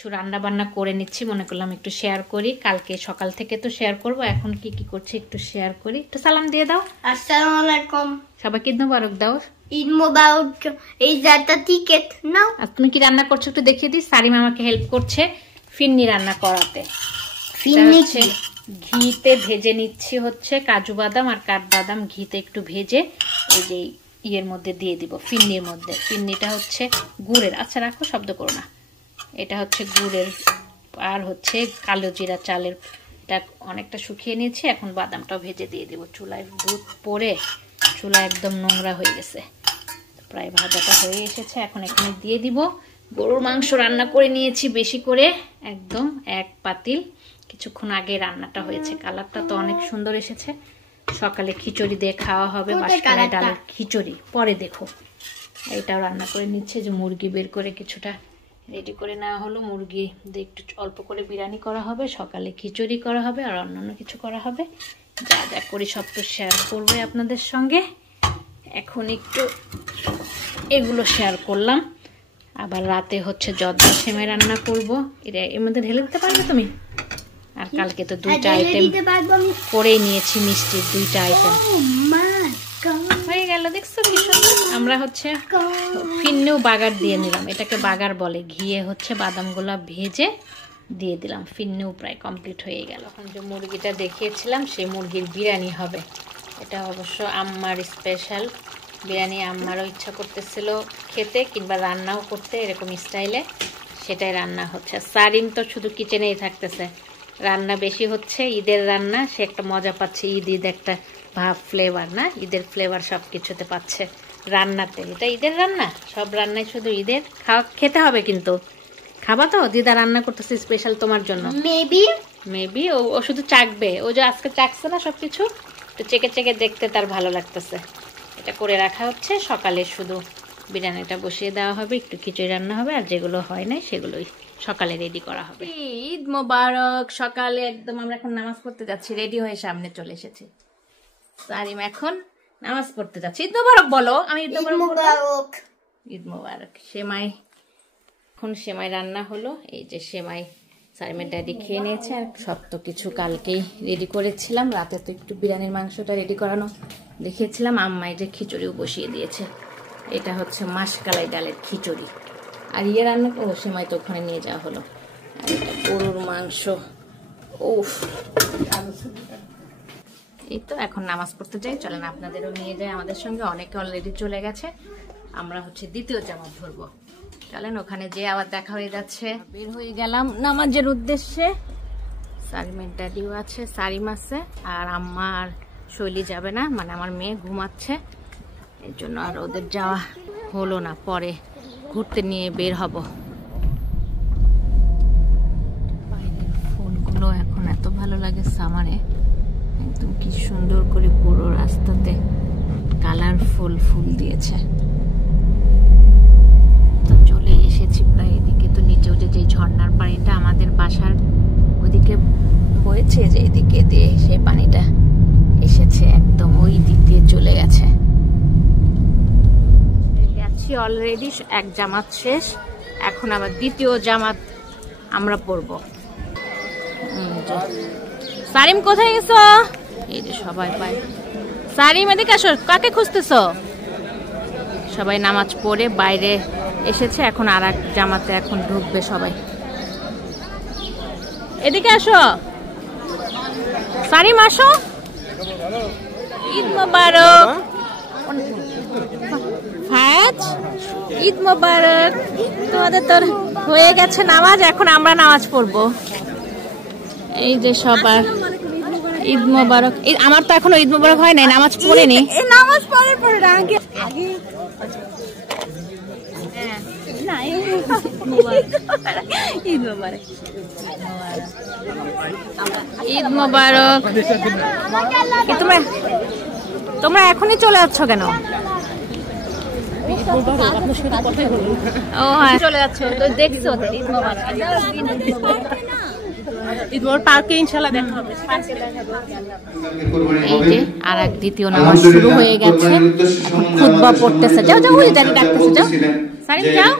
কিছু রান্না বান্না করে নিচ্ছি, মনে করলাম একটু শেয়ার করি। কালকে সকাল থেকে তো শেয়ার করব, এখন কি কি করছি একটু শেয়ার করি। একটু সালাম দিয়ে দাও। আসসালামু আলাইকুম। সবাইকে ঈদ মোবারক দাও। ঈদ মোবারক। এই যাটা টিকেট নাও। আর তুমি কি রান্না করছো একটু দেখিয়ে দিই। সারিমা আমাকে হেল্প করছে ফিন্নি রান্না করাতে। ফিন্নি ঘিতে ভেজে নিচ্ছি হচ্ছে কাজু বাদাম আর কাঠবাদাম, ঘিতে একটু ভেজে এই যে ইয়ের মধ্যে দিয়ে দিব, ফিন্নির মধ্যে। ফিন্নিটা হচ্ছে গুড়ের, আচ্ছা রাখো শব্দ করো না, এটা হচ্ছে গুড়ের আর হচ্ছে কালো জিরা চালের। এটা অনেকটা শুকিয়ে নিয়েছি, এখন বাদামটাও ভেজে দিয়ে দিব। চুলায় দুধ পরে চুলা একদম নোংরা হয়ে গেছে, প্রায় ভাজাটা হয়ে এসেছে। এখন এখানে দিয়ে দিব। গরুর মাংস রান্না করে নিয়েছি বেশি করে, একদম এক পাতিল। কিছুক্ষণ আগে রান্নাটা হয়েছে, কালারটা তো অনেক সুন্দর এসেছে। সকালে খিচুড়ি দিয়ে খাওয়া হবে, বাঁশকালাই ডালের খিচুড়ি, পরে দেখো। এটাও রান্না করে নিচ্ছে, যে মুরগি বের করে কিছুটা রেডি করে নেওয়া হলো। মুরগি দিয়ে একটু অল্প করে বিরিয়ানি করা হবে, সকালে খিচুড়ি করা হবে, আর অন্যান্য কিছু করা হবে। যা যা করি সব তো শেয়ার করবো আপনাদের সঙ্গে। এখন একটু এগুলো শেয়ার করলাম। আবার রাতে হচ্ছে জর্দা সেমাই রান্না করবো, এটা এর মধ্যে ঢেলে দিতে পারবে তুমি। আর কালকে তো দুইটা আইটেম করেই নিয়েছি, মিষ্টির দুইটা আইটেম হয়ে গেল। দেখছো কি সুন্দর। আমরা হচ্ছে ফিন্নেও বাগার দিয়ে নিলাম, এটাকে বাগার বলে। ঘিয়ে হচ্ছে বাদামগুলো ভেজে দিয়ে দিলাম। ফিন্নেও প্রায় কমপ্লিট হয়ে গেল। এখন যে মুরগিটা দেখিয়েছিলাম সেই মুরগির বিরিয়ানি হবে। এটা অবশ্য আম্মার স্পেশাল বিরিয়ানি। আম্মারও ইচ্ছা করতেছিল খেতে কিংবা রান্নাও করতে এরকম স্টাইলে, সেটাই রান্না হচ্ছে। সারিম তো শুধু কিচেনেই থাকতেছে, রান্না বেশি হচ্ছে। ঈদের রান্না, সে একটা মজা পাচ্ছে। ঈদ ঈদ একটা ভাব, ফ্লেভার না, ঈদের ফ্লেভার সব কিছুতে পাচ্ছে রান্নাতে। এটা ঈদের রান্না, সব রান্নায় শুধু ঈদের। খেতে হবে কিন্তু, খাবা তো? দিদা রান্না করতেছে স্পেশাল তোমার জন্য। মেবি ও শুধু চাকবে। ও যে আজকে চাকছে না সবকিছু, তো চেকে চেকে দেখতে তার ভালো লাগতেছে। এটা করে রাখা হচ্ছে, সকালে শুধু বিরিয়ানিটা বসিয়ে দেওয়া হবে, একটু খিচুড়ি রান্না হবে, আর যেগুলো হয় না সেগুলোই সকালে রেডি করা হবে। ঈদ মোবারক। সকালে একদম আমরা এখন নামাজ পড়তে যাচ্ছি, রেডি হয়ে সামনে চলে এসেছি। সারিম এখন নামাজ পড়তে যাচ্ছি। ঈদ মোবারক বলো। আমি ঈদ মোবারক। ঈদ মোবারক। সেমাই, এখন সেমাই রান্না হলো। এই যে সেমাই সারিমের ড্যাডি খেয়ে নিয়েছে। আর সব তো কিছু কালকেই রেডি করেছিলাম, রাতে তো একটু বিরিয়ানির মাংসটা রেডি করানো দেখিয়েছিলাম। আম্মাই যে খিচুড়িও বসিয়ে দিয়েছে, এটা হচ্ছে মাসকালাই ডালের খিচুড়ি। আর ইয়ে রান্না, ও সেমাই তো ওখানে নিয়ে যাওয়া হলো। আর এটা গরুর মাংস। উফ, এই তো এখন নামাজ পড়তে যাই। চলেন আপনাদেরও নিয়ে যাই আমাদের সঙ্গে। অনেকে অলরেডি চলে গেছে, আমরা হচ্ছে দ্বিতীয় জামাত ধরবো। চলেন ওখানে যে আবার দেখা হয়ে যাচ্ছে। বের হয়ে গেলাম নামাজের উদ্দেশ্যে। সারিমের ড্যাডিও আছে, সারিম আছে, আর আম্মা আর শৈলী যাবে না, মানে আমার মেয়ে ঘুমাচ্ছে, এর জন্য আর ওদের যাওয়া হলো না। পরে ঘুরতে নিয়ে বের হব। বাইরের ফুলগুলো এখন এত ভালো লাগে সামারে, একদম কি সুন্দর করে পুরো রাস্তাতে কালারফুল ফুল দিয়েছে। তো চলে এসেছি প্রায় এদিকে। তো নিচেও যে ঝর্ণার পানিটা আমাদের বাসার ওদিকে বয়েছে, যে এদিকে দিয়ে সেই পানিটা এসেছে, একদম ওই দিক দিয়ে চলে গেছে। গেছি অলরেডি, এক জামাত শেষ, এখন আবার দ্বিতীয় জামাত আমরা পড়বো। সারিম কোথায় গেছো? এই যে সবাই পায়। সারিম এদিকে আসো, কাকে খুঁজতেছ? সবাই নামাজ পড়ে বাইরে এসেছে, এখন আর এক জামাতে এখন ঢুকবে সবাই। এদিকে আসো সারিম, আসো। ঈদ মোবারক। ফায়াজ, ঈদ মোবারক। তোমাদের তো হয়ে গেছে নামাজ, এখন আমরা নামাজ পড়বো। এই যে সবার ঈদ মোবারক। আমার তো এখনো ঈদ মোবারক হয় নাই, নামাজ পড়েনি। নামাজ পড়ে পড়ে আগে ঈদ মোবারক। ঈদ মোবারক। তোমরা এখনই চলে যাচ্ছ কেন? ও হ্যাঁ, চলে যাচ্ছ তো, দেখছো? ঈদ মোবারক। ঈদ মোবারক পার্কে ইনশাআল্লাহ দেখা হবে। এই যে আর এক দ্বিতীয় নামাজ শুরু হয়ে গেছে, খুতবা পড়তেছে। যাও যাও, ওই দাঁড়িয়ে ডাকতেছে, যাও সারিম যাও।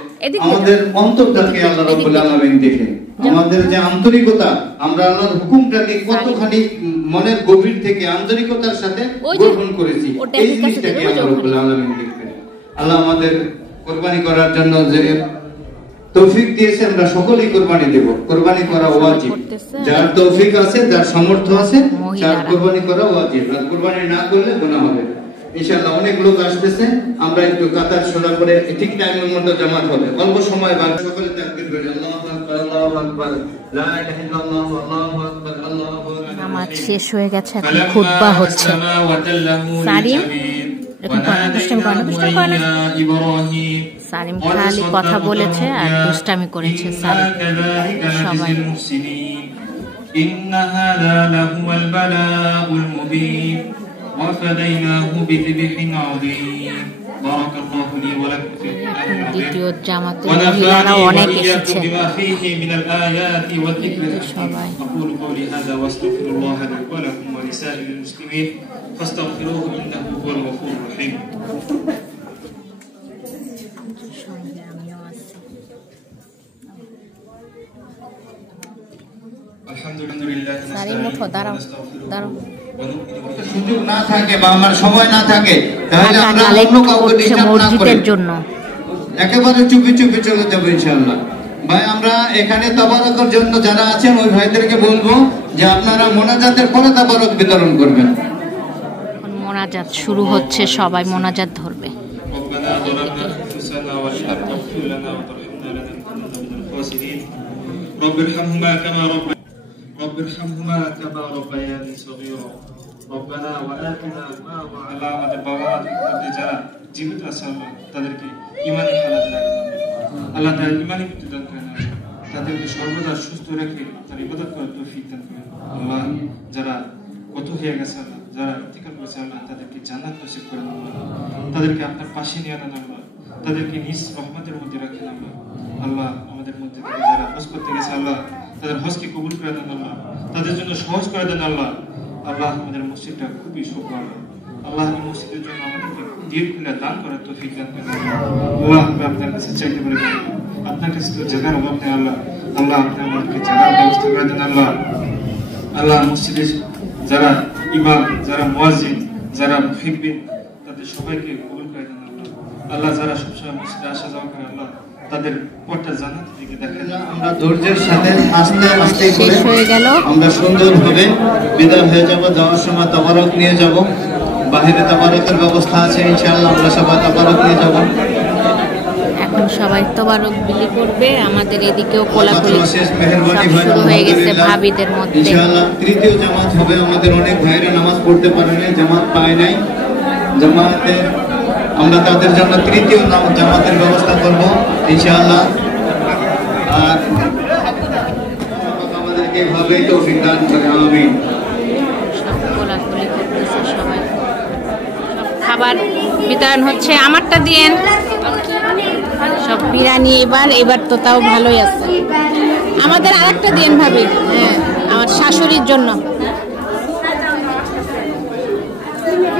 আমাদের অন্তরটাকে আল্লাহ রাব্বুল আলামিন দেখে, আমাদের যে আন্তরিকতা, আমরা আল্লাহর হুকুমটাকে কতখানি মনের গভীর থেকে আন্তরিকতার সাথে গ্রহণ করেছি, এই জিনিসটাকে আল্লাহ রাব্বুল আলামিন দেখবেন। আল্লাহ আমাদের কুরবানি করার জন্য যে তৌফিক দিয়েছে, আমরা সকলেই কুরবানি দেব। কুরবানি করা ওয়াজিব, যার তৌফিক আছে, যার সামর্থ্য আছে, তার কুরবানি করা ওয়াজিব। আর কুরবানি না করলে গুনাহ হবে। ইনশাআল্লাহ অনেক লোক আসতেছে, আমরা একটু কাতার সোজা করে ঠিক টাইমের মতো জামাত হবে। অল্প সময় বাদ সকলে তাকবীর করে আল্লাহু আকবার, আল্লাহু আকবার, লা ইলাহা ইল্লাল্লাহ, আল্লাহু আকবার, আল্লাহু আকবার। নামাজ শেষ হয়ে গেছে, এখন খুতবা হচ্ছে। সারিম সারিম খালি কথা বলেছে আর দুষ্টামি করেছে। সারিম সবাই দ্বিতীয় জামাতে মহিলারা অনেক এসেছে সবাই। সুযোগ না থাকে বা আমার সময় না থাকে, তাহলে আমরা অন্য কাউকে ডিস্টার্ব না করে একেবারে চুপি চুপি চলে যাবো ইনশাআল্লাহ। ভাই আমরা এখানে তাবারকের জন্য যারা আছেন ওই ভাইদেরকে বলবো যে আপনারা মোনাজাতের পরে তাবারক বিতরণ করবেন। মোনাজাত শুরু হচ্ছে, সবাই মোনাজাত ধরবে। رب ارحمهما كما ربياني صغيرا ربنا وآتنا ما وعلى البواد যারা জীবিত আছে আল্লাহ তাদেরকে ঈমানি হালাত রাখেন আল্লাহ, তাদের ঈমানি মৃত্যু দান করেন, তাদেরকে সর্বদা সুস্থ রেখে তার ইবাদত করার তৌফিক দান করেন আল্লাহ। যারা কত হয়ে গেছে আল্লাহ, যারা ইন্তিকাল করেছে আল্লাহ, তাদেরকে জান্নাত নসিব করেন আল্লাহ, তাদেরকে আপনার পাশে নিয়ে আনেন আল্লাহ, তাদেরকে নিজ রহমতের মধ্যে রাখেন আল্লাহ। আল্লাহ আমাদের মধ্যে থেকে যারা হজ করতে গেছে আল্লাহ, তাদের হজকে কবুল করে দেন আল্লাহ, তাদের জন্য সহজ করে দেন আল্লাহ। আল্লাহ আমাদের মসজিদটা খুবই সফল আল্লাহ, এই মসজিদের জন্য আমাদেরকে দিল খুলে দান করার তৌফিক দান করেন আল্লাহ। আমরা আপনার কাছে চাইতে পারি, আপনার কাছে তো জায়গার অভাব নেই আল্লাহ। আল্লাহ আপনি আমাদেরকে জায়গার ব্যবস্থা করে দেন আল্লাহ। আল্লাহ মসজিদে যারা ইমাম, যারা মুয়াজ্জিন, যারা মুহিব্বিন, তাদের সবাইকে কবুল করে দেন আল্লাহ। আল্লাহ যারা সবসময় মসজিদে আসা যাওয়া করে আল্লাহ, তাদের পথটা জান্নাতের দিকে দেখেন। আমরা ধৈর্যের সাথে আস্তে আস্তে করে আমরা সুন্দরভাবে বিদায় হয়ে যাব। যাওয়ার সময় তাবারক নিয়ে যাব, বাহিরে তাবারকের ব্যবস্থা আছে ইনশাআল্লাহ, আমরা সবাই তাবারক নিয়ে যাব। এখন সবাই তাবারক বিলি করবে। আমাদের এদিকেও কোলাকুলি শুরু হয়ে গেছে ভাবিদের মধ্যে। ইনশাআল্লাহ তৃতীয় জামাত হবে। আমাদের অনেক ভাইরা নামাজ পড়তে পারে নাই, জামাত পায় নাই। জামাতে আমরা তাদের জন্য তৃতীয় জামাতের ব্যবস্থা করব ইনশাআল্লাহ। আর আমাদেরকে এভাবেই তৌফিক দান করে, আমিন। কোলাকুলি করতেছে সবাই, খাবার বিতরণ হচ্ছে। আমারটা দিয়েন সব বিরিয়ানি। এবার তো তাও ভালোই আছে। আমাদের আরেকটা দিয়েন ভাবি, হ্যাঁ আমার শাশুড়ির জন্য।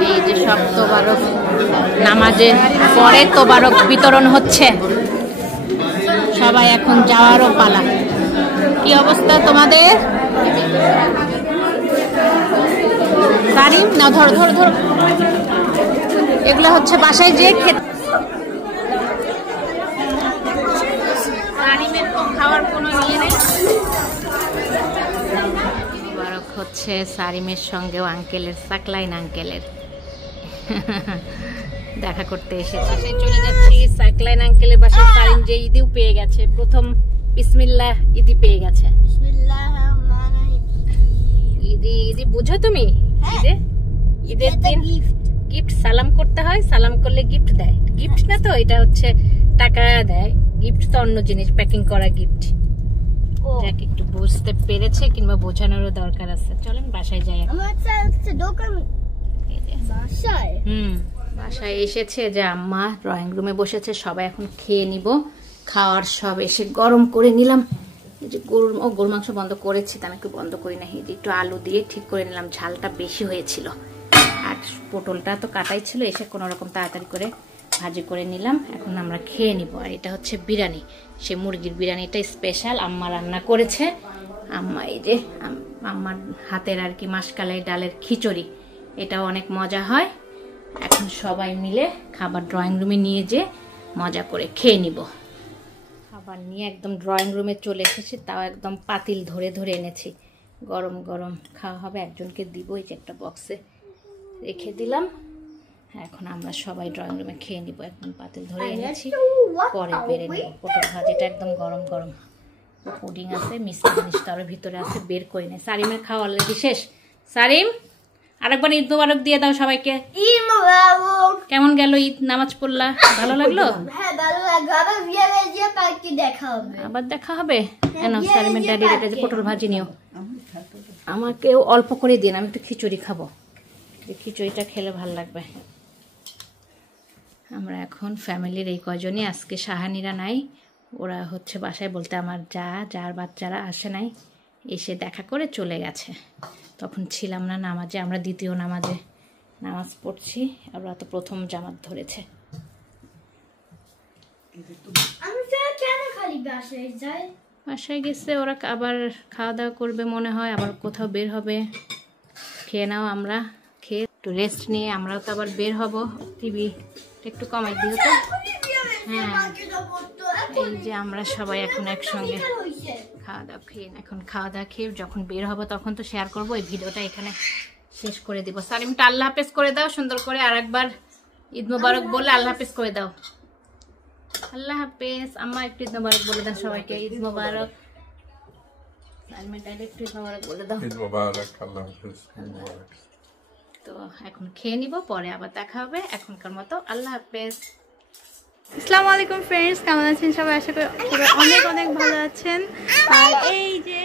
এই যে সব তোবারক নামাজের পরে তোবারক বিতরণ হচ্ছে। সবাই এখন যাওয়ারও পালা। কি অবস্থা তোমাদের? সারিম না, ধরো ধরো ধরো, এগুলো হচ্ছে বাসায় যে খেতে। সারিমের তো খাওয়ার কোনো ইয়ে নেই। তোবারক হচ্ছে সারিমের সঙ্গেও আঙ্কেলের, সাকলাইন আঙ্কেলের দেখা করতে এসেছি। চলে যাচ্ছি সাকলাইন আঙ্কেলের বাসায়। সারিম যে ঈদিও পেয়ে গেছে, প্রথম বিসমিল্লাহ ঈদি পেয়ে গেছে। ঈদি বুঝো তুমি? ঈদের দিন গিফট সালাম করতে হয়, সালাম করলে গিফট দেয়। গিফট না তো, এটা হচ্ছে টাকা দেয়। গিফট তো অন্য জিনিস, প্যাকিং করা গিফট। যাক একটু বুঝতে পেরেছে, কিংবা বোঝানোরও দরকার আছে। চলেন বাসায় যাই। বাসায় এসেছে যে আম্মা ড্রয়িং রুমে বসেছে, সবাই এখন খেয়ে নিব। খাওয়ার সব এসে গরম করে নিলাম। এই যে গরুর মাংস বন্ধ করেছি, তা আমি একটু বন্ধ করি না। এই যে একটু আলু দিয়ে ঠিক করে নিলাম, ঝালটা বেশি হয়েছিল। আর পটলটা তো কাটাই ছিল, এসে কোনো রকম তাড়াতাড়ি করে ভাজি করে নিলাম, এখন আমরা খেয়ে নিব। আর এটা হচ্ছে বিরিয়ানি, সে মুরগির বিরিয়ানিটা স্পেশাল, আম্মা রান্না করেছে। আম্মা এই যে আম্মার হাতের আর কি মাসকালাই ডালের খিচুড়ি, এটাও অনেক মজা হয়। এখন সবাই মিলে খাবার ড্রয়িং রুমে নিয়ে যে মজা করে খেয়ে নিব। খাবার নিয়ে একদম ড্রয়িং রুমে চলে এসেছি, তাও একদম পাতিল ধরে ধরে এনেছি। গরম গরম খাওয়া হবে, একজনকে দিব, এই যে একটা বক্সে রেখে দিলাম। এখন আমরা সবাই ড্রয়িং রুমে খেয়ে নিব, একদম পাতিল ধরে এনেছি, পরে বেড়ে নিব। পটল ভাজিটা একদম গরম গরম, পুডিং আছে, মিষ্টি জিনিস তার ভিতরে আছে, বের করে নেই। সারিমের খাওয়া অলরেডি শেষ। সারিম, আরেকবার ঈদ মোবারক দিয়ে দাও সবাইকে। ঈদ মোবারক। কেমন গেল ঈদ? নামাজ পড়লা? ভালো লাগলো? হ্যাঁ ভালো লাগলো। আবার বিয়ে গিয়ে কালকে দেখা হবে। আবার দেখা হবে। কেন সারিমের ড্যাডির কাছে পটল ভাজি নিও, আমাকেও অল্প করে দিন, আমি একটু খিচুড়ি খাবো, খিচুড়িটা খেলে ভালো লাগবে। আমরা এখন ফ্যামিলির এই কয়জনই, আজকে শাহানিরা নাই, ওরা হচ্ছে বাসায়, বলতে আমার যার বাচ্চারা আসে নাই, এসে দেখা করে চলে গেছে। তখন ছিলাম না নামাজে, আমরা দ্বিতীয় নামাজে নামাজ পড়ছি, ওরা তো প্রথম জামাত ধরেছে। আমি কেন খালি বাসায় যাই? বাসায় গেছে ওরা, আবার খাওয়া দাওয়া করবে মনে হয়, আবার কোথাও বের হবে। খেয়ে নাও, আমরা খেয়ে একটু রেস্ট নিয়ে আমরাও তো আবার বের হব। টিভি একটু কমাই দিও তো। হ্যাঁ, এই যে আমরা সবাই এখন একসঙ্গে খাওয়া দাওয়া খেয়ে, এখন খাওয়া দাওয়া খেয়ে যখন বের হবো তখন তো শেয়ার করবো। এই ভিডিওটা এখানে শেষ করে দিব। সালিমটা আল্লাহ হাফেজ করে দাও সুন্দর করে, আর একবার ঈদ মোবারক বলে আল্লাহ হাফেজ করে দাও। আল্লাহ হাফেজ। আম্মা একটু ঈদ মোবারক বলে দাও সবাইকে। ঈদ মোবারক। সালিমের ডাইরেক্ট ঈদ মোবারক বলে দাও। ঈদ মোবারক, আল্লাহ হাফেজ। তো এখন খেয়ে নিব, পরে আবার দেখা হবে। এখনকার মতো আল্লাহ হাফেজ। আসসালামু আলাইকুম ফ্রেন্ডস, কেমন আছেন সবাই? আশা করি সবাই অনেক অনেক ভালো আছেন। আর এই যে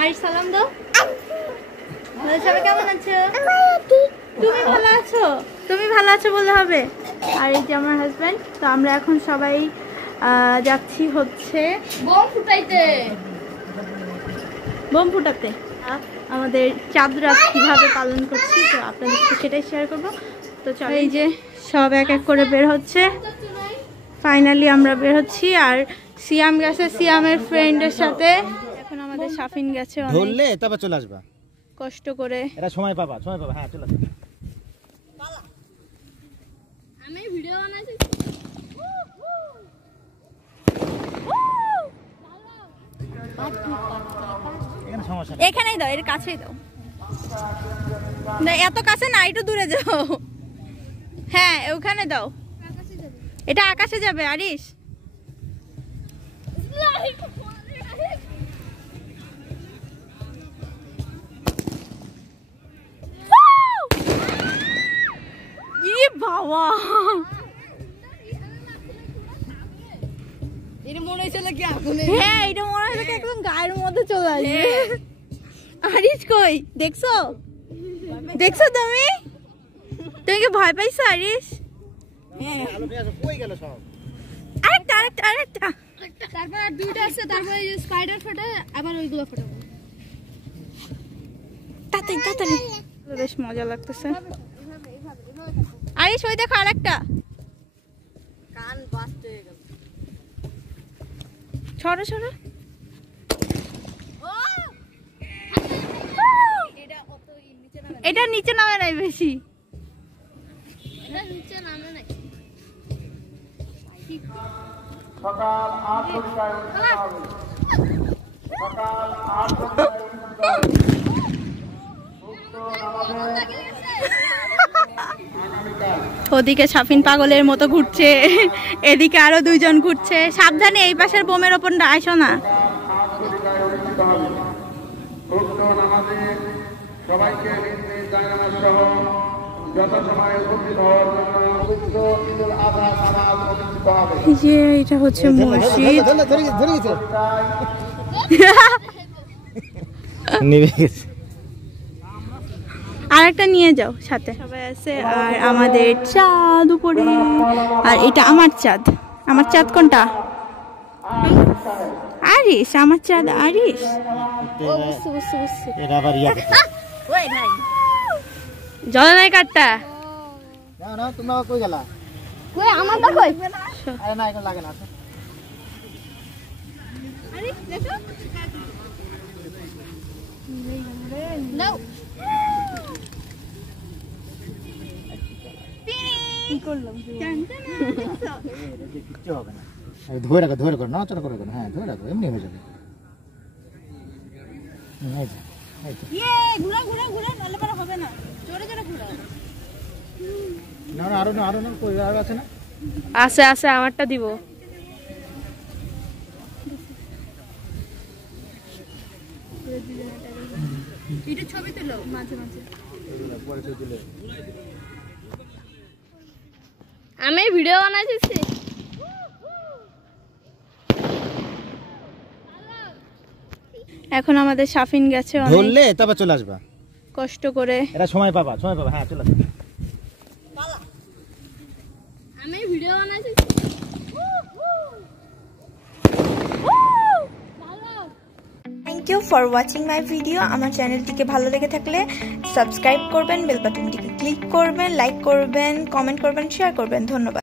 আরিশ, সালাম দাও। সবাই কেমন আছো? তুমি ভালো আছো? তুমি ভালো আছো বলতে হবে। আর এই যে আমার হাজব্যান্ড। তো আমরা এখন সবাই যাচ্ছি হচ্ছে বোম ফুটাতে। আমাদের চাঁদ রাত কিভাবে পালন করছি তো আপনাদের সাথে সেটাই শেয়ার করবো। তো চলো, এই যে সব এক এক করে বের হচ্ছে। ফাইনালি আমরা বের হচ্ছি। আর সিয়াম গেছে সিয়ামের ফ্রেন্ডের সাথে। এখন আমাদের শাফিন গেছে, ধরলে তারপর চলে আসবা কষ্ট করে। এটা সময় পাবা হ্যাঁ চলে আসবা। আমি ভিডিও বানাইছি। এখানে সমস্যা নেই, এখানেই দাও, এর কাছেই দাও। না এত কাছে না, একটু দূরে যাও। হ্যাঁ ওখানে দাও, এটা আকাশে যাবে। আরিশ বাবা, এটা মনে হয়েছিল কি আগুনে। হ্যাঁ এটা মনে হয়েছিল কি একদম গায়ের মধ্যে চলে আসবে। আরিশ কই? দেখছো দেখছো তুমি? তুমি কি ভয় পাইছো আরিশ? আলো নিয়ে আসো, কই গেল সব? আরেকটা আরেকটা আরেকটা, তারপর আর দুইটা আছে, তারপর এই স্পাইডার ফটো, আবার ওইগুলো ফটো। তাড়াতাড়ি তাড়াতাড়ি, বেশ মজা লাগতেছে। আরিশ ওই দেখো আরেকটা, কান বাস্ট হয়ে গেল। ছড়ো ছড়ো। এটা নিচে নামে নাই বেশি, এটা নিচে নামে নাই। সকাল 8টায় সকাল 8টায় ওদিকে শাফিন পাগলের মতো ঘুরছে, এদিকে আরো দুইজন ঘুরছে। সাবধানে, এই পাশের বোমের ওপর আসো না। সবাইকে সহ যথাসময়ে উপস্থিত হওয়ার জন্য ঈদুল আযহা নামাজ অনুষ্ঠিত হবে। যে এটা হচ্ছে মসজিদ। আরেকটা নিয়ে যাও সাথে, সবাই আছে। আর আমাদের চাঁদ উপরে, আর এটা আমার চাঁদ। আমার চাঁদ কোনটা? আরিশ, আমার চাঁদ আরিশ। জ্বলে নাই কাঠটা। তোমরা কই গেলা? কই আমারটা কই? আরে না এখন লাগে না। আরে দেখো নাও কি করলাম কিচ্ছু হবে না। ধরে রাখো নাড়াচাড়া করে হ্যাঁ ধরে রাখো এমনি হয়ে যাবে। ইয়ে ঘুরা ঘুরা ঘুরা নালে পারা হবে না, জোরে জোরে ঘুরা। না আরো না কই আর আছে না? আছে আমারটা দিব। এটা ছবি তুলো মাঝে মাঝে। আমি ভিডিও বানাইতেছি। এখন আমাদের শাফিন গেছে অনেক ধরলে তবে চলে আসবা কষ্ট করে। এটা সময় পাবা হ্যাঁ চলে আসবা। আমি ভিডিও বানাইতেছি। Thank you for watching my video. আমার চ্যানেলটিকে ভালো লেগে থাকলে সাবস্ক্রাইব করবেন, বেল বাটনটিকে ক্লিক করবেন, লাইক করবেন, কমেন্ট করবেন, শেয়ার করবেন। ধন্যবাদ।